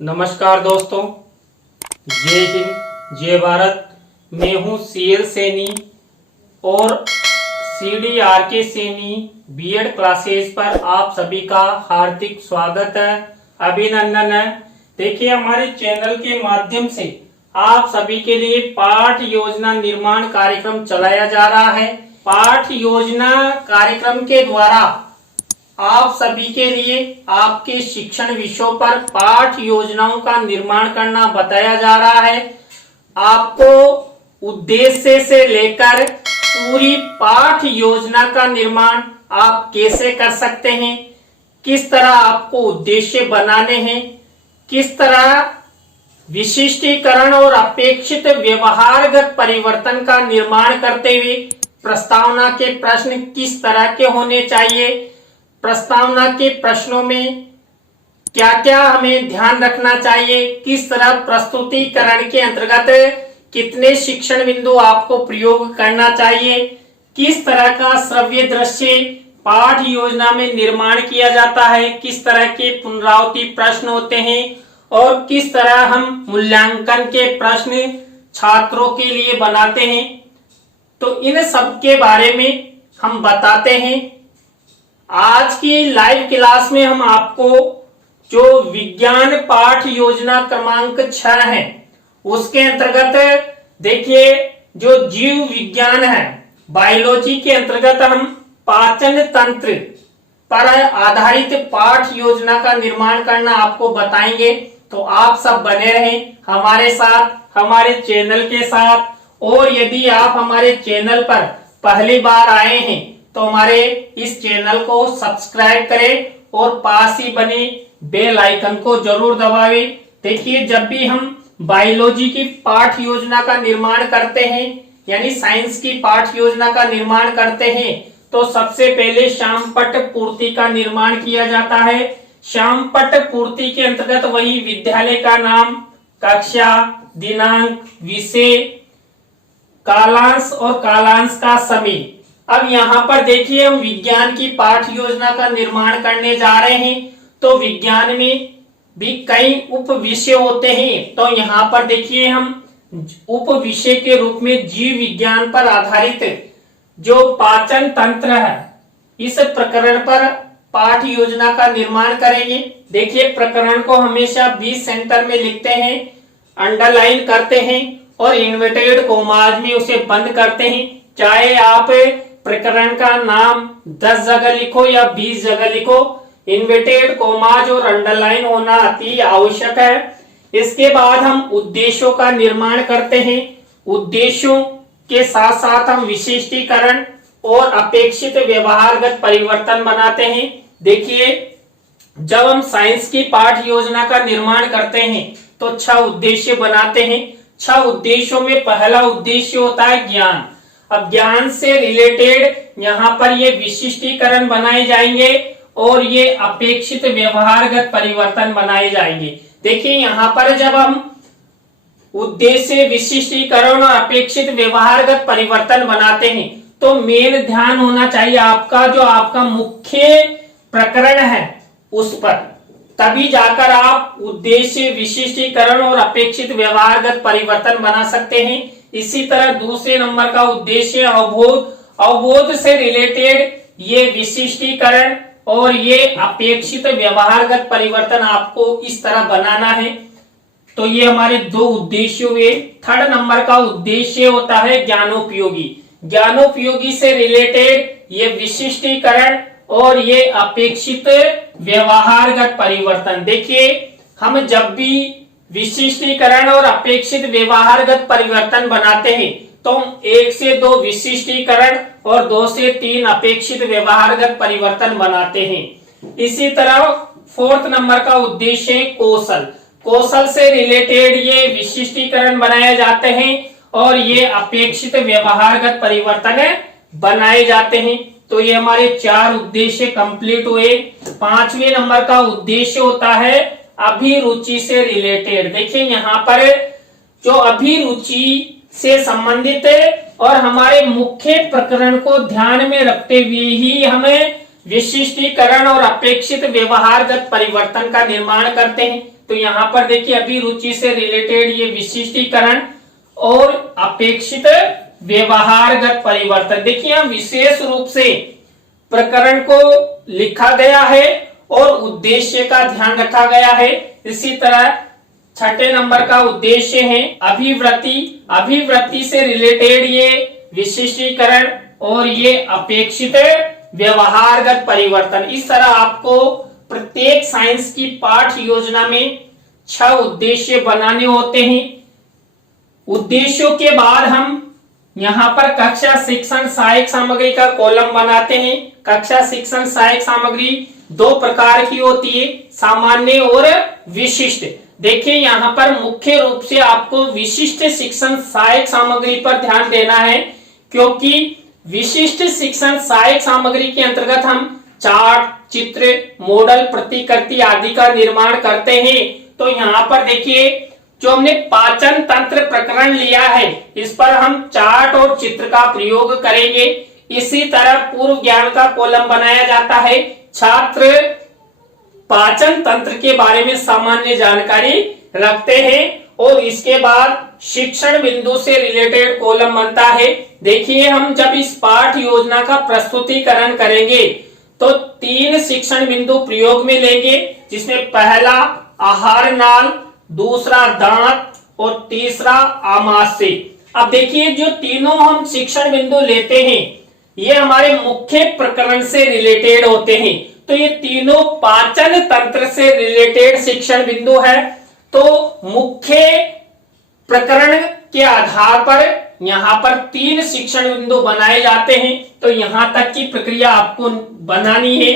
नमस्कार दोस्तों, जय हिंद जय भारत। मैं हूं सीएल सैनी और CDRK सैनी बीएड क्लासेस पर आप सभी का हार्दिक स्वागत है, अभिनंदन है। देखिए, हमारे चैनल के माध्यम से आप सभी के लिए पाठ योजना निर्माण कार्यक्रम चलाया जा रहा है। पाठ योजना कार्यक्रम के द्वारा आप सभी के लिए आपके शिक्षण विषयों पर पाठ योजनाओं का निर्माण करना बताया जा रहा है। आपको उद्देश्य से लेकर पूरी पाठ योजना का निर्माण आप कैसे कर सकते हैं, किस तरह आपको उद्देश्य बनाने हैं, किस तरह विशिष्टीकरण और अपेक्षित व्यवहारगत परिवर्तन का निर्माण करते हुए प्रस्तावना के प्रश्न किस तरह के होने चाहिए, प्रस्तावना के प्रश्नों में क्या क्या हमें ध्यान रखना चाहिए, किस तरह प्रस्तुतिकरण के अंतर्गत कितने शिक्षण बिंदु आपको प्रयोग करना चाहिए, किस तरह का श्रव्य दृश्य पाठ योजना में निर्माण किया जाता है, किस तरह के पुनरावृत्ति प्रश्न होते हैं और किस तरह हम मूल्यांकन के प्रश्न छात्रों के लिए बनाते हैं। तो इन सब के बारे में हम बताते हैं। आज की लाइव क्लास में हम आपको जो विज्ञान पाठ योजना क्रमांक 6 है उसके अंतर्गत देखिए, जो जीव विज्ञान है, बायोलॉजी के अंतर्गत हम पाचन तंत्र पर आधारित पाठ योजना का निर्माण करना आपको बताएंगे। तो आप सब बने रहें हमारे साथ, हमारे चैनल के साथ। और यदि आप हमारे चैनल पर पहली बार आए हैं तो हमारे इस चैनल को सब्सक्राइब करें और पास ही बने बेल आइकन को जरूर दबावें। देखिए, जब भी हम बायोलॉजी की पाठ योजना का निर्माण करते हैं, यानी साइंस की पाठ योजना का निर्माण करते हैं, तो सबसे पहले शामपट पूर्ति का निर्माण किया जाता है। शामपट पूर्ति के अंतर्गत वही विद्यालय का नाम, कक्षा, दिनांक, विषय, कालांश और कालांश का समय। अब यहाँ पर देखिए, हम विज्ञान की पाठ योजना का निर्माण करने जा रहे हैं। तो विज्ञान में भी कई उप विषय होते हैं। तो यहाँ पर देखिए, हम उप विषय के रूप में जीव विज्ञान पर आधारित जो पाचन तंत्र है, इस प्रकरण पर पाठ योजना का निर्माण करेंगे। देखिए, प्रकरण को हमेशा 20 सेंटर में लिखते हैं, अंडरलाइन करते हैं और इन्वर्टेड कोमाज में उसे बंद करते हैं। चाहे आप प्रकरण का नाम 10 जगह लिखो या 20 जगह लिखो, इन्वर्टेड कोमाज और अंडरलाइन होना अति आवश्यक है। इसके बाद हम उद्देश्यों का निर्माण करते हैं। उद्देश्यों के साथ साथ हम विशिष्टीकरण और अपेक्षित व्यवहारगत परिवर्तन बनाते हैं। देखिए, जब हम साइंस की पाठ योजना का निर्माण करते हैं तो 6 उद्देश्य बनाते हैं। 6 उद्देश्यों में पहला उद्देश्य होता है ज्ञान। अब ज्ञान से रिलेटेड यहाँ पर ये विशिष्टीकरण बनाए जाएंगे और ये अपेक्षित व्यवहारगत परिवर्तन बनाए जाएंगे। देखिए, यहाँ पर जब हम उद्देश्य, विशिष्टीकरण और अपेक्षित व्यवहारगत परिवर्तन बनाते हैं तो मेन ध्यान होना चाहिए आपका, जो आपका मुख्य प्रकरण है उस पर। तभी जाकर आप उद्देश्य, विशिष्टीकरण और अपेक्षित व्यवहारगत परिवर्तन बना सकते हैं। इसी तरह दूसरे नंबर का उद्देश्य अवबोध। अवबोध से रिलेटेड ये विशिष्टीकरण और ये अपेक्षित व्यवहारगत परिवर्तन आपको इस तरह बनाना है। तो ये हमारे 2 उद्देश्य हुए। थर्ड नंबर का उद्देश्य होता है ज्ञानोपयोगी। ज्ञानोपयोगी से रिलेटेड ये विशिष्टीकरण और ये अपेक्षित व्यवहारगत परिवर्तन। देखिए, हम जब भी विशिष्टीकरण और अपेक्षित व्यवहारगत परिवर्तन बनाते हैं तो 1 से 2 विशिष्टीकरण और 2 से 3 अपेक्षित व्यवहारगत परिवर्तन बनाते हैं। इसी तरह 4th नंबर का उद्देश्य है कौशल। कौशल से रिलेटेड ये विशिष्टीकरण बनाए जाते हैं और ये अपेक्षित व्यवहारगत परिवर्तन बनाए जाते हैं। तो ये हमारे 4 उद्देश्य कंप्लीट हुए। 5वें नंबर का उद्देश्य होता है अभिरुचि से रिलेटेड। देखिए, यहाँ पर जो अभिरुचि से संबंधित और हमारे मुख्य प्रकरण को ध्यान में रखते हुए ही हमें विशिष्टीकरण और अपेक्षित व्यवहारगत परिवर्तन का निर्माण करते हैं। तो यहाँ पर देखिए अभिरुचि से रिलेटेड ये विशिष्टीकरण और अपेक्षित व्यवहारगत परिवर्तन। देखिए यहाँ विशेष रूप से प्रकरण को लिखा गया है और उद्देश्य का ध्यान रखा गया है। इसी तरह छठे नंबर का उद्देश्य है अभिवृत्ति। अभिवृत्ति से रिलेटेड ये विशिष्टीकरण और ये अपेक्षित व्यवहारगत परिवर्तन। इस तरह आपको प्रत्येक साइंस की पाठ योजना में 6 उद्देश्य बनाने होते हैं। उद्देश्यों के बाद हम यहाँ पर कक्षा शिक्षण सहायक सामग्री का कॉलम बनाते हैं। कक्षा शिक्षण सहायक सामग्री 2 प्रकार की होती है, सामान्य और विशिष्ट। देखिए यहाँ पर मुख्य रूप से आपको विशिष्ट शिक्षण सहायक सामग्री पर ध्यान देना है, क्योंकि विशिष्ट शिक्षण सहायक सामग्री के अंतर्गत हम चार्ट, चित्र, मॉडल, प्रतिकृति आदि का निर्माण करते हैं। तो यहाँ पर देखिए जो हमने पाचन तंत्र प्रकरण लिया है, इस पर हम चार्ट और चित्र का प्रयोग करेंगे। इसी तरह पूर्व ज्ञान का कॉलम बनाया जाता है। छात्र पाचन तंत्र के बारे में सामान्य जानकारी रखते हैं और इसके बाद शिक्षण बिंदु से रिलेटेड कॉलम बनता है। देखिए हम जब इस पाठ योजना का प्रस्तुतिकरण करेंगे तो 3 शिक्षण बिंदु प्रयोग में लेंगे, जिसमें पहला आहार नाल, दूसरा दांत और तीसरा आमाशय। अब देखिए जो तीनों हम शिक्षण बिंदु लेते हैं ये हमारे मुख्य प्रकरण से रिलेटेड होते हैं। तो ये तीनों पाचन तंत्र से रिलेटेड शिक्षण बिंदु है। तो मुख्य प्रकरण के आधार पर यहाँ पर 3 शिक्षण बिंदु बनाए जाते हैं। तो यहाँ तक की प्रक्रिया आपको बनानी है।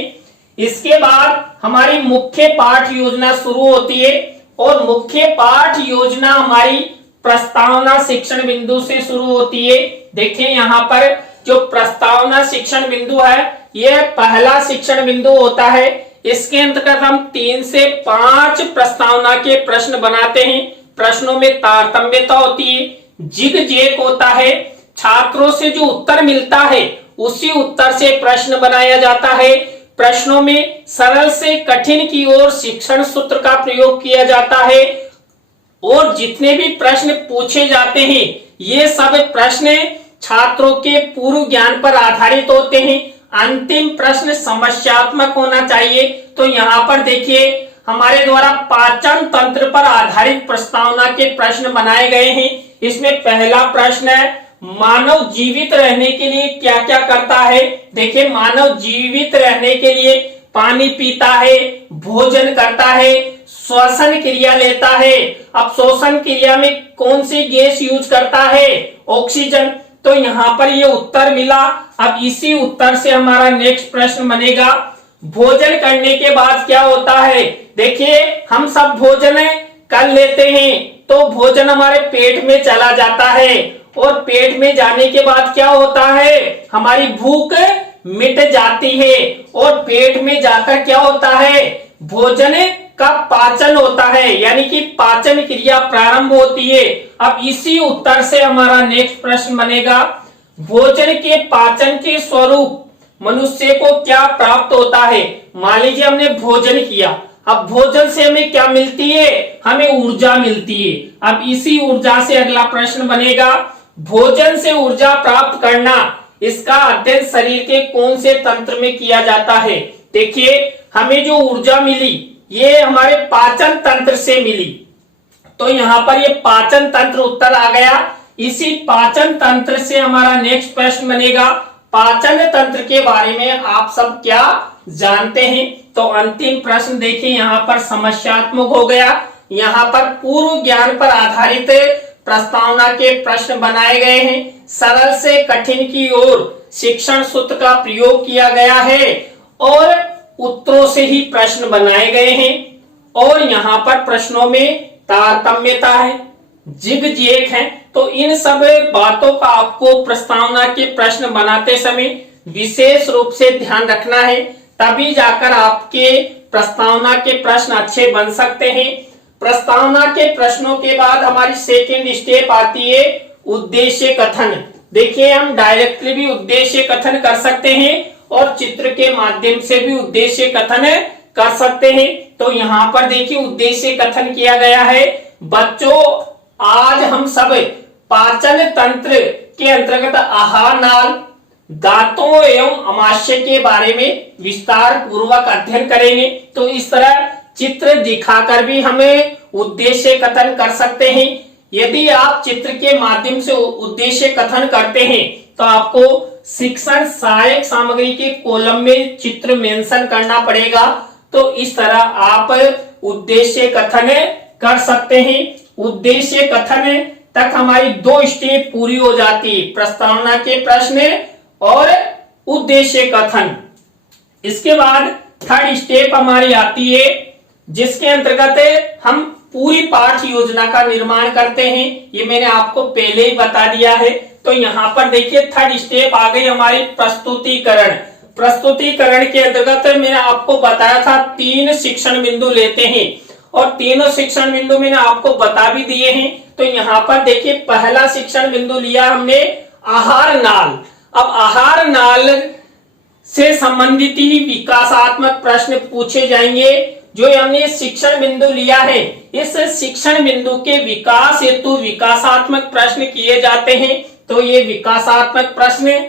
इसके बाद हमारी मुख्य पाठ योजना शुरू होती है और मुख्य पाठ योजना हमारी प्रस्तावना शिक्षण बिंदु से शुरू होती है। देखिए यहाँ पर जो प्रस्तावना शिक्षण बिंदु है यह पहला शिक्षण बिंदु होता है। इसके अंतर्गत हम 3 से 5 प्रस्तावना के प्रश्न बनाते हैं। प्रश्नों में तारतम्यता होती है, जिग जैक होता है, छात्रों से जो उत्तर मिलता है उसी उत्तर से प्रश्न बनाया जाता है। प्रश्नों में सरल से कठिन की ओर शिक्षण सूत्र का प्रयोग किया जाता है और जितने भी प्रश्न पूछे जाते हैं ये सब प्रश्न छात्रों के पूर्व ज्ञान पर आधारित होते हैं। अंतिम प्रश्न समस्यात्मक होना चाहिए। तो यहाँ पर देखिए हमारे द्वारा पाचन तंत्र पर आधारित प्रस्तावना के प्रश्न बनाए गए हैं। इसमें पहला प्रश्न है मानव जीवित रहने के लिए क्या क्या करता है। देखिए मानव जीवित रहने के लिए पानी पीता है, भोजन करता है, श्वसन क्रिया लेता है। अब श्वसन क्रिया में कौन सी गैस यूज करता है? ऑक्सीजन। तो यहाँ पर ये उत्तर मिला। अब इसी उत्तर से हमारा नेक्स्ट प्रश्न बनेगा भोजन करने के बाद क्या होता है। देखिए हम सब भोजन कर लेते हैं तो भोजन हमारे पेट में चला जाता है और पेट में जाने के बाद क्या होता है, हमारी भूख मिट जाती है और पेट में जाकर क्या होता है, भोजन का पाचन होता है, यानी कि पाचन क्रिया प्रारंभ होती है। अब इसी उत्तर से हमारा नेक्स्ट प्रश्न बनेगा भोजन के पाचन के स्वरूप मनुष्य को क्या प्राप्त होता है। मान लीजिए हमने भोजन किया, अब भोजन से हमें क्या मिलती है, हमें ऊर्जा मिलती है। अब इसी ऊर्जा से अगला प्रश्न बनेगा भोजन से ऊर्जा प्राप्त करना, इसका अध्ययन शरीर के कौन से तंत्र में किया जाता है। देखिए हमें जो ऊर्जा मिली ये हमारे पाचन तंत्र से मिली। तो यहाँ पर ये पाचन तंत्र उत्तर आ गया। इसी पाचन तंत्र से हमारा नेक्स्ट प्रश्न बनेगा पाचन तंत्र के बारे में आप सब क्या जानते हैं। तो अंतिम प्रश्न देखिए यहाँ पर समस्यात्मक हो गया। यहाँ पर पूर्व ज्ञान पर आधारित प्रस्तावना के प्रश्न बनाए गए हैं। सरल से कठिन की ओर शिक्षण सूत्र का प्रयोग किया गया है और उत्तरों से ही प्रश्न बनाए गए हैं। और यहाँ पर प्रश्नों में तारतम्यता है, जिग जैक है। तो इन सब बातों का आपको प्रस्तावना के प्रश्न बनाते समय विशेष रूप से ध्यान रखना है, तभी जाकर आपके प्रस्तावना के प्रश्न अच्छे बन सकते हैं। प्रस्तावना के प्रश्नों के बाद हमारी सेकेंड स्टेप आती है उद्देश्य कथन। देखिए हम डायरेक्टली भी उद्देश्य कथन कर सकते हैं और चित्र के माध्यम से भी उद्देश्य कथन कर सकते हैं। तो यहाँ पर देखिए उद्देश्य कथन किया गया है। बच्चों, आज हम सब पाचन तंत्र के अंतर्गत आहार नाल, दांतों एवं अमाशय के बारे में विस्तार पूर्वक अध्ययन करेंगे। तो इस तरह चित्र दिखाकर भी हमें उद्देश्य कथन कर सकते हैं। यदि आप चित्र के माध्यम से उद्देश्य कथन करते हैं तो आपको शिक्षण सहायक सामग्री के कॉलम में चित्र मेंशन करना पड़ेगा। तो इस तरह आप उद्देश्य कथन कर सकते हैं। उद्देश्य कथन तक हमारी 2 स्टेप पूरी हो जाती है, प्रस्तावना के प्रश्न और उद्देश्य कथन। इसके बाद 3rd स्टेप हमारी आती है, जिसके अंतर्गत हम पूरी पाठ योजना का निर्माण करते हैं। ये मैंने आपको पहले ही बता दिया है। तो यहाँ पर देखिए 3rd स्टेप आ गई हमारी प्रस्तुतिकरण। प्रस्तुतिकरण के अंतर्गत मैंने आपको बताया था 3 शिक्षण बिंदु लेते हैं और तीनों शिक्षण बिंदु मैंने आपको बता भी दिए हैं। तो यहाँ पर देखिए पहला शिक्षण बिंदु लिया हमने आहार नाल। अब आहार नाल से संबंधित ही विकासात्मक प्रश्न पूछे जाएंगे। जो हमने शिक्षण बिंदु लिया है, इस शिक्षण बिंदु के विकास हेतु विकासात्मक प्रश्न किए जाते हैं। तो ये विकासात्मक प्रश्न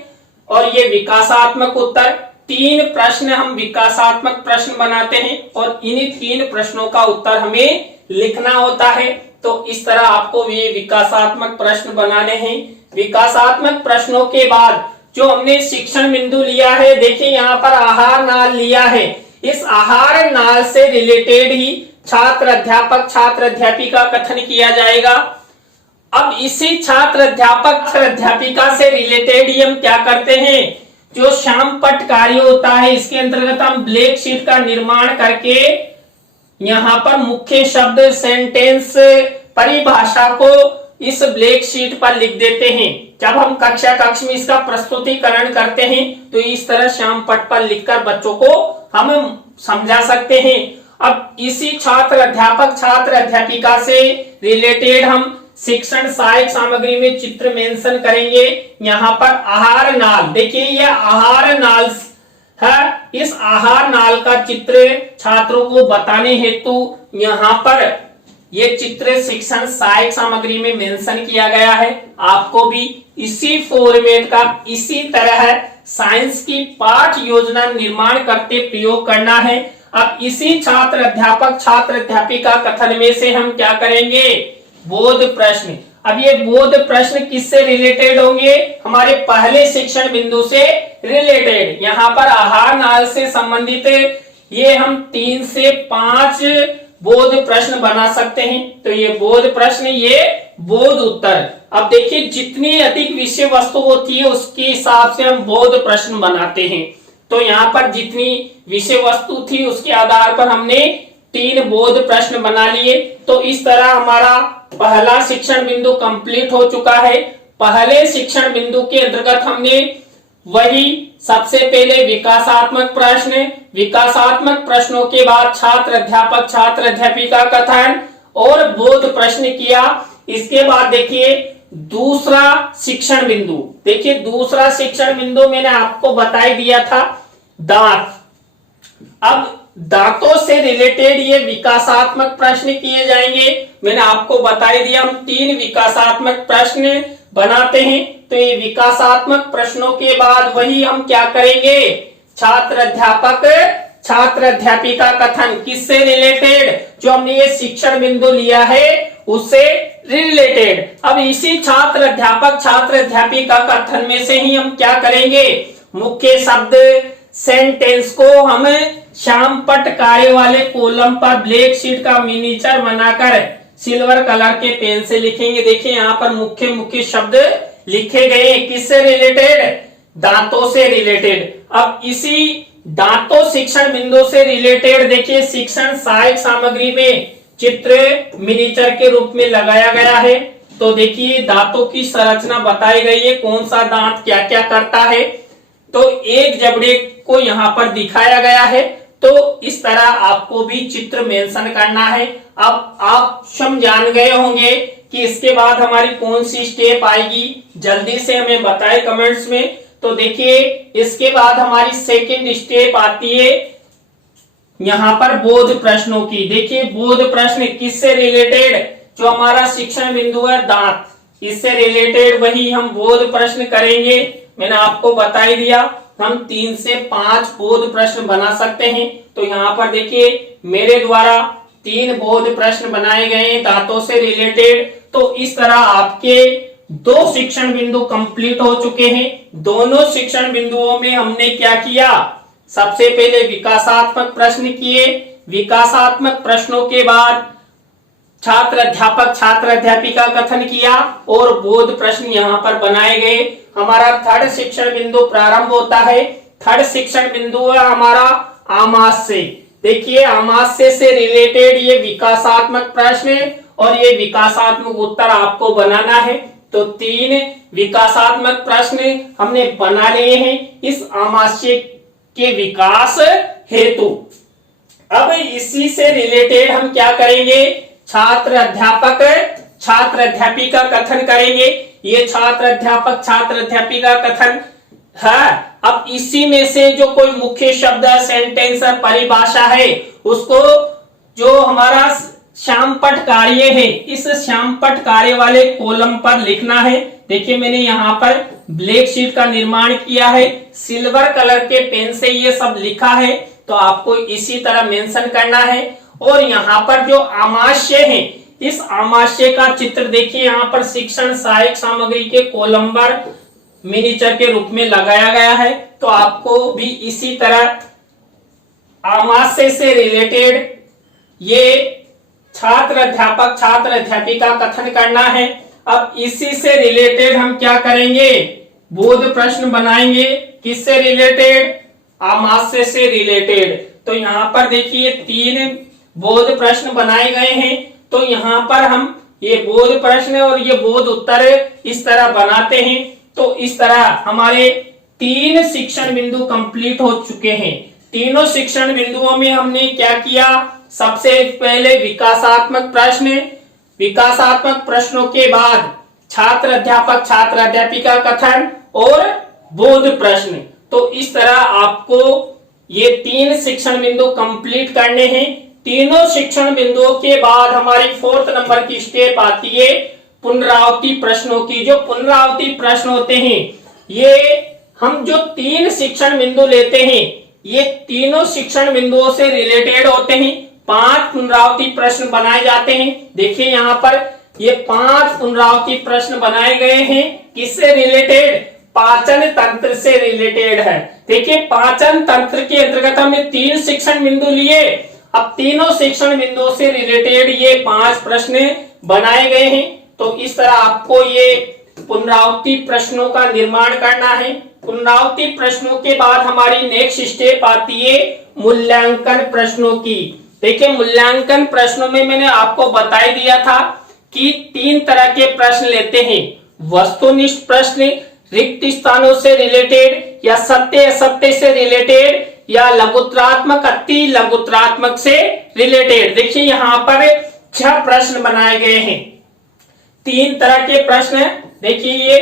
और ये विकासात्मक उत्तर, 3 प्रश्न हम विकासात्मक प्रश्न बनाते हैं और इन्हीं 3 प्रश्नों का उत्तर हमें लिखना होता है। तो इस तरह आपको ये विकासात्मक प्रश्न बनाने हैं। विकासात्मक प्रश्नों के बाद जो हमने शिक्षण बिंदु लिया है, देखिए यहाँ पर आहार नाल लिया है। इस आहार नाल से रिलेटेड ही छात्र अध्यापक छात्र अध्यापिका कथन किया जाएगा। अब इसी छात्र अध्यापक अध्यापिका से रिलेटेड ही हम क्या करते हैं, जो शामपट कार्य होता है, इसके अंतर्गत हम ब्लैक शीट का निर्माण करके यहाँ पर मुख्य शब्द, सेंटेंस, परिभाषा को इस ब्लैक शीट पर लिख देते हैं। जब हम कक्ष में इसका प्रस्तुतिकरण करते हैं तो इस तरह शामपट पर लिखकर बच्चों को हम समझा सकते हैं। अब इसी छात्र अध्यापक छात्र अध्यापिका से रिलेटेड हम शिक्षण सहायक सामग्री में चित्र मेंशन करेंगे। यहाँ पर आहार नाल, देखिए यह आहार नाल है। इस आहार नाल का चित्र छात्रों को बताने हेतु यहाँ पर ये चित्र शिक्षण सहायक सामग्री में मेंशन किया गया है। आपको भी इसी फॉर्मेट का इसी तरह साइंस की पाठ योजना निर्माण करते प्रयोग करना है। अब इसी छात्र अध्यापक छात्र अध्यापिका कथन में से हम क्या करेंगे, बोध प्रश्न। अब ये बोध प्रश्न किससे रिलेटेड होंगे, हमारे पहले शिक्षण बिंदु से रिलेटेड। यहाँ पर आहार नाल से संबंधित ये हम 3 से 5 बोध प्रश्न बना सकते हैं। तो ये बोध प्रश्न, ये बोध उत्तर। अब देखिए जितनी अधिक विषय वस्तु होती है उसके हिसाब से हम बोध प्रश्न बनाते हैं। तो यहाँ पर जितनी विषय वस्तु थी उसके आधार पर हमने 3 बोध प्रश्न बना लिए। तो इस तरह हमारा पहला शिक्षण बिंदु कंप्लीट हो चुका है। पहले शिक्षण बिंदु के अंतर्गत हमने वही सबसे पहले विकासात्मक प्रश्न, विकासात्मक प्रश्नों के बाद छात्र अध्यापक छात्र अध्यापिका कथन और बोध प्रश्न किया। इसके बाद देखिए दूसरा शिक्षण बिंदु, देखिए दूसरा शिक्षण बिंदु मैंने आपको बता ही दिया था, दांत। अब दांतों से रिलेटेड ये विकासात्मक प्रश्न किए जाएंगे। मैंने आपको बता ही दिया हम 3 विकासात्मक प्रश्न बनाते हैं। तो ये विकासात्मक प्रश्नों के बाद वही हम क्या करेंगे, छात्र अध्यापक छात्र अध्यापिका कथन। किससे रिलेटेड, जो हमने ये शिक्षण बिंदु लिया है उससे रिलेटेड। अब इसी छात्र अध्यापक छात्र अध्यापिका कथन में से ही हम क्या करेंगे, मुख्य शब्द सेंटेंस को हम शामपट कार्य वाले कॉलम पर ब्लैक शीट का मिनीचर बनाकर सिल्वर कलर के पेन से लिखेंगे। देखिए यहाँ पर मुख्य मुख्य शब्द लिखे गए, किससे रिलेटेड, दांतों से रिलेटेड। अब इसी दांतों शिक्षण बिंदु से रिलेटेड देखिए शिक्षण सहायक सामग्री में चित्र मिनीचर के रूप में लगाया गया है। तो देखिए दांतों की संरचना बताई गई है, कौन सा दांत क्या क्या करता है। तो एक जबड़े को यहाँ पर दिखाया गया है। तो इस तरह आपको भी चित्र मेंशन करना है। अब आप सब जान गए होंगे कि इसके बाद हमारी कौन सी स्टेप आएगी, जल्दी से हमें बताएं कमेंट्स में। तो देखिए इसके बाद हमारी सेकंड स्टेप आती है, यहाँ पर बोध प्रश्नों की। देखिए बोध प्रश्न किससे रिलेटेड, जो हमारा शिक्षण बिंदु है दांत, इससे रिलेटेड वही हम बोध प्रश्न करेंगे। मैंने आपको बता ही दिया हम 3 से 5 बोध प्रश्न बना सकते हैं। तो यहाँ पर देखिए मेरे द्वारा 3 बोध प्रश्न बनाए गए हैं दांतों से रिलेटेड। तो इस तरह आपके 2 शिक्षण बिंदु कंप्लीट हो चुके हैं। दोनों शिक्षण बिंदुओं में हमने क्या किया, सबसे पहले विकासात्मक प्रश्न किए, विकासात्मक प्रश्नों के बाद छात्र अध्यापक छात्र अध्यापिका कथन किया और बोध प्रश्न यहाँ पर बनाए गए। हमारा 3rd शिक्षण बिंदु प्रारंभ होता है। 3rd शिक्षण बिंदु है हमारा आमाशय। देखिए आमाशय से रिलेटेड ये विकासात्मक प्रश्न और ये विकासात्मक उत्तर आपको बनाना है। तो 3 विकासात्मक प्रश्न हमने बना लिए हैं इस आमाशय के विकास हेतु। अब इसी से रिलेटेड हम क्या करेंगे, छात्र अध्यापक छात्र अध्यापिका कथन करेंगे। ये छात्र अध्यापक छात्र अध्यापिका कथन है। अब इसी में से जो कोई मुख्य शब्द सेंटेंस परिभाषा है उसको जो हमारा श्यामपट्ट कार्य है इस श्यामपट्ट कार्य वाले कॉलम पर लिखना है। देखिए मैंने यहाँ पर ब्लैक शीट का निर्माण किया है, सिल्वर कलर के पेन से ये सब लिखा है। तो आपको इसी तरह मेंशन करना है। और यहाँ पर जो आमाशय है इस आमाशय का चित्र देखिए यहाँ पर शिक्षण सहायक सामग्री के कॉलम पर मिनीचर के रूप में लगाया गया है। तो आपको भी इसी तरह आमाशय से रिलेटेड ये छात्र अध्यापक छात्र अध्यापिका कथन करना है। अब इसी से रिलेटेड हम क्या करेंगे, बोध प्रश्न बनाएंगे। किससे रिलेटेड, आमाशय से रिलेटेड। तो यहाँ पर देखिए 3 बोध प्रश्न बनाए गए हैं। तो यहाँ पर हम ये बोध प्रश्न और ये बोध उत्तर इस तरह बनाते हैं। तो इस तरह हमारे 3 शिक्षण बिंदु कंप्लीट हो चुके हैं। तीनों शिक्षण बिंदुओं में हमने क्या किया, सबसे पहले विकासात्मक प्रश्न, विकासात्मक प्रश्नों के बाद छात्र अध्यापक छात्र अध्यापिका कथन और बोध प्रश्न। तो इस तरह आपको ये 3 शिक्षण बिंदु कंप्लीट करने हैं। तीनों शिक्षण बिंदुओं के बाद हमारी 4th नंबर की स्टेप आती है पुनरावृत्ति प्रश्नों की। जो पुनरावृत्ति प्रश्न होते हैं ये हम जो 3 शिक्षण बिंदु लेते हैं ये तीनों शिक्षण बिंदुओं से रिलेटेड होते हैं। 5 पुनरावृत्ति प्रश्न बनाए जाते हैं। देखिए यहाँ पर ये 5 पुनरावृत्ति प्रश्न बनाए गए हैं। किससे रिलेटेड, पाचन तंत्र से रिलेटेड है। देखिए पाचन तंत्र के अंतर्गत हमने 3 शिक्षण बिंदु लिए। अब तीनों शिक्षण बिंदुओं से रिलेटेड ये 5 प्रश्न बनाए गए हैं। तो इस तरह आपको ये पुनरावृत्ति प्रश्नों का निर्माण करना है। पुनरावृत्ति प्रश्नों के बाद हमारी नेक्स्ट स्टेप आती है मूल्यांकन प्रश्नों की। देखिए मूल्यांकन प्रश्नों में मैंने आपको बता ही दिया था कि 3 तरह के प्रश्न लेते हैं, वस्तुनिष्ठ प्रश्न, रिक्त स्थानों से रिलेटेड या सत्य असत्य से रिलेटेड या लघुत्रात्मक अति लघुत्रात्मक से रिलेटेड। देखिए यहाँ पर 6 प्रश्न बनाए गए हैं, 3 तरह के प्रश्न। देखिए ये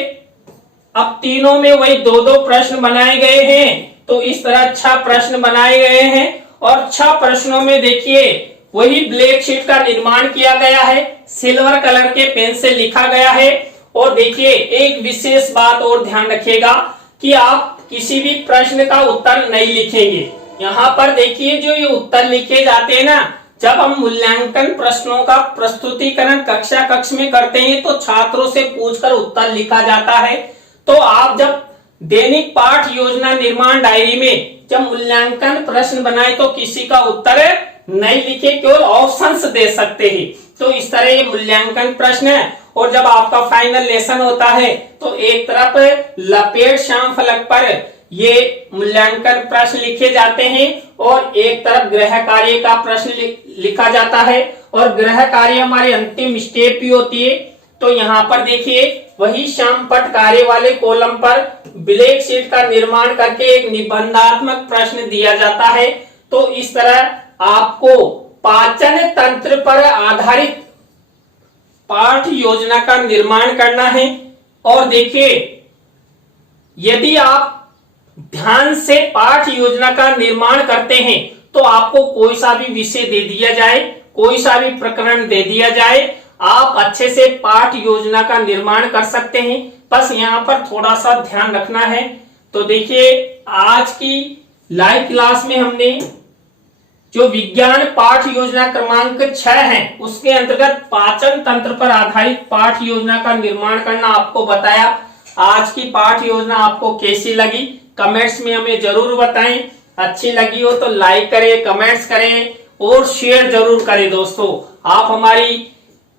अब तीनों में वही 2-2 प्रश्न बनाए गए हैं। तो इस तरह 6 प्रश्न बनाए गए हैं और 6 प्रश्नों में देखिए वही ब्लैक शीट का निर्माण किया गया है, सिल्वर कलर के पेन से लिखा गया है। और देखिए एक विशेष बात और ध्यान रखिएगा कि आप किसी भी प्रश्न का उत्तर नहीं लिखेंगे। यहाँ पर देखिए जो ये उत्तर लिखे जाते हैं ना, जब हम मूल्यांकन प्रश्नों का प्रस्तुतिकरण कक्षा कक्ष में करते हैं तो छात्रों से पूछकर उत्तर लिखा जाता है। तो आप जब दैनिक पाठ योजना निर्माण डायरी में जब मूल्यांकन प्रश्न बनाए तो किसी का उत्तर नहीं लिखे, केवल ऑप्शंस दे सकते हैं। तो इस तरह ये मूल्यांकन प्रश्न है। और जब आपका फाइनल लेसन होता है तो एक तरफ लपेट श्याम फलक पर ये मूल्यांकन प्रश्न लिखे जाते हैं और एक तरफ गृह कार्य का प्रश्न लिखा जाता है। और गृह कार्य हमारी अंतिम स्टेप भी होती है। तो यहाँ पर देखिए वही श्यामपट्ट कार्य वाले कॉलम पर ब्लैक शीट का निर्माण करके एक निबंधात्मक प्रश्न दिया जाता है। तो इस तरह आपको पाचन तंत्र पर आधारित पाठ योजना का निर्माण करना है। और देखिए यदि आप ध्यान से पाठ योजना का निर्माण करते हैं तो आपको कोई सा भी विषय दे दिया जाए, कोई सा भी प्रकरण दे दिया जाए, आप अच्छे से पाठ योजना का निर्माण कर सकते हैं। बस यहाँ पर थोड़ा सा ध्यान रखना है। तो देखिए, आज की लाइव क्लास में हमने जो विज्ञान पाठ योजना क्रमांक 6 है उसके अंतर्गत पाचन तंत्र पर आधारित पाठ योजना का निर्माण करना आपको बताया। आज की पाठ योजना आपको कैसी लगी कमेंट्स में हमें जरूर बताएं। अच्छी लगी हो तो लाइक करें, कमेंट्स करें और शेयर जरूर करें। दोस्तों, आप हमारी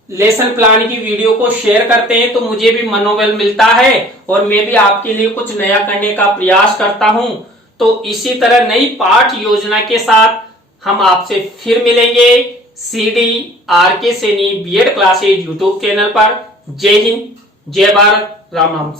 लेसन प्लान की वीडियो को शेयर करते हैं तो मुझे भी मनोबल मिलता है और मैं भी आपके लिए कुछ नया करने का प्रयास करता हूं। तो इसी तरह नई पाठ योजना के साथ हम आपसे फिर मिलेंगे CDRK Saini B Ed classes YouTube channel पर। जय हिंद, जय भारत, राम राम।